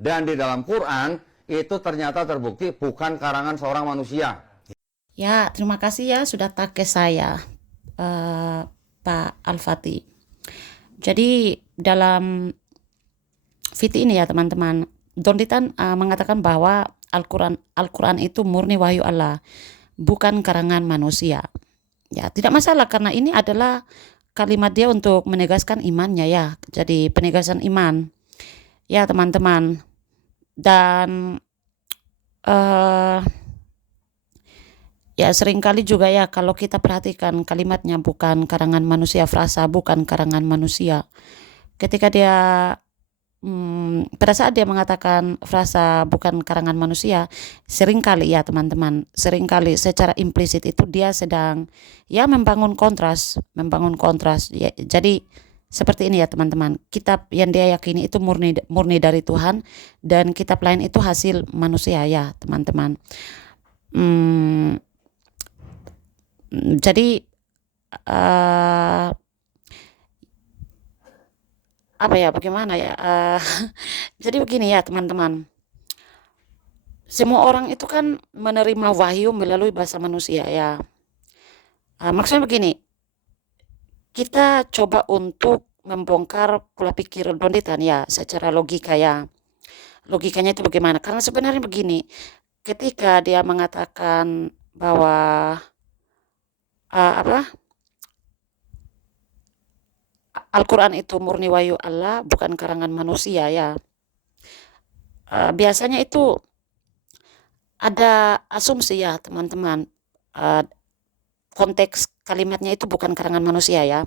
Dan di dalam Quran itu ternyata terbukti bukan karangan seorang manusia. Ya, terima kasih ya sudah tag ke saya, Pak Al-Fatih. Jadi dalam fit ini ya teman-teman, Don Titan mengatakan bahwa Al-Quran itu murni wahyu Allah, bukan karangan manusia. Ya, tidak masalah karena ini adalah kalimat dia untuk menegaskan imannya ya. Jadi penegasan iman. Ya, teman-teman. Dan ya seringkali juga ya kalau kita perhatikan kalimatnya bukan karangan manusia, frasa bukan karangan manusia. Ketika dia pada saat dia mengatakan frasa bukan karangan manusia, seringkali ya teman-teman, seringkali secara implisit itu dia sedang ya membangun kontras ya, jadi seperti ini ya teman-teman, kitab yang dia yakini itu murni dari Tuhan dan kitab lain itu hasil manusia ya teman-teman. Jadi apa ya, bagaimana ya, jadi begini ya teman-teman, semua orang itu kan menerima wahyu melalui bahasa manusia ya. Maksudnya begini, kita coba untuk membongkar pola pikir Don Titan ya secara logika ya. Logikanya itu bagaimana? Karena sebenarnya begini, ketika dia mengatakan bahwa Al-Quran itu murni wahyu Allah, bukan karangan manusia ya. Biasanya itu ada asumsi ya teman-teman, konteks kalimatnya itu bukan karangan manusia ya.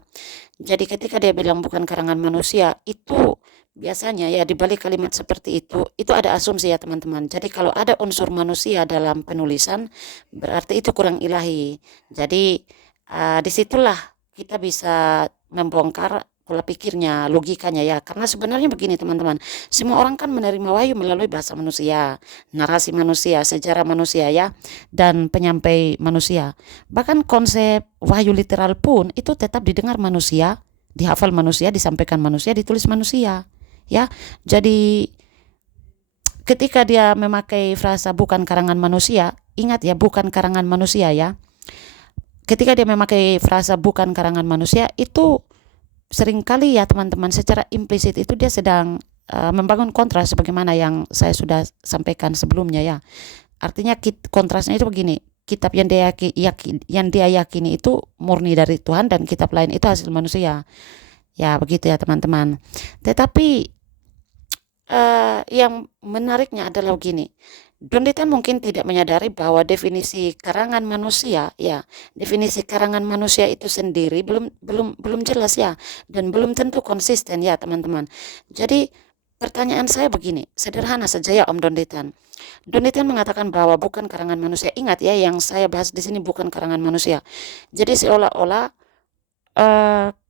Jadi ketika dia bilang bukan karangan manusia, itu biasanya ya di balik kalimat seperti itu ada asumsi ya teman-teman. Jadi kalau ada unsur manusia dalam penulisan, berarti itu kurang ilahi. Jadi disitulah kita bisa membongkar pola pikirnya, logikanya ya. Karena sebenarnya begini teman-teman, semua orang kan menerima wahyu melalui bahasa manusia, narasi manusia, sejarah manusia ya, dan penyampai manusia. Bahkan konsep wahyu literal pun itu tetap didengar manusia, dihafal manusia, disampaikan manusia, ditulis manusia ya. Jadi ketika dia memakai frasa bukan karangan manusia, ingat ya, bukan karangan manusia ya. Ketika dia memakai frasa bukan karangan manusia, itu seringkali ya teman-teman secara implisit itu dia sedang membangun kontras sebagaimana yang saya sudah sampaikan sebelumnya ya. Artinya kontrasnya itu begini, kitab yang dia yakini itu murni dari Tuhan dan kitab lain itu hasil manusia. Ya begitu ya teman-teman. Tetapi yang menariknya adalah begini, Don Titan mungkin tidak menyadari bahwa definisi karangan manusia ya, definisi karangan manusia itu sendiri belum jelas ya, dan belum tentu konsisten ya teman-teman. Jadi pertanyaan saya begini, sederhana saja ya Om Don Titan. Don Titan mengatakan bahwa bukan karangan manusia. Ingat ya, yang saya bahas di sini bukan karangan manusia. Jadi seolah-olah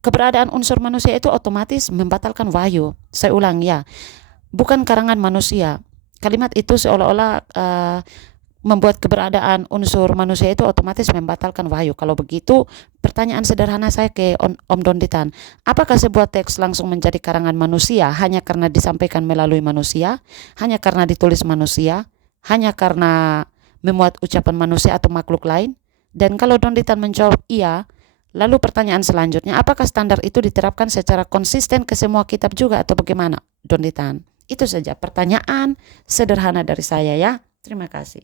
keberadaan unsur manusia itu otomatis membatalkan wahyu. Saya ulang ya, bukan karangan manusia. Kalimat itu seolah-olah membuat keberadaan unsur manusia itu otomatis membatalkan wahyu. Kalau begitu, pertanyaan sederhana saya ke Om Don Titan, apakah sebuah teks langsung menjadi karangan manusia hanya karena disampaikan melalui manusia, hanya karena ditulis manusia, hanya karena memuat ucapan manusia atau makhluk lain? Dan kalau Don Titan menjawab iya, lalu pertanyaan selanjutnya, apakah standar itu diterapkan secara konsisten ke semua kitab juga atau bagaimana, Don Titan? Itu saja pertanyaan sederhana dari saya ya. Terima kasih.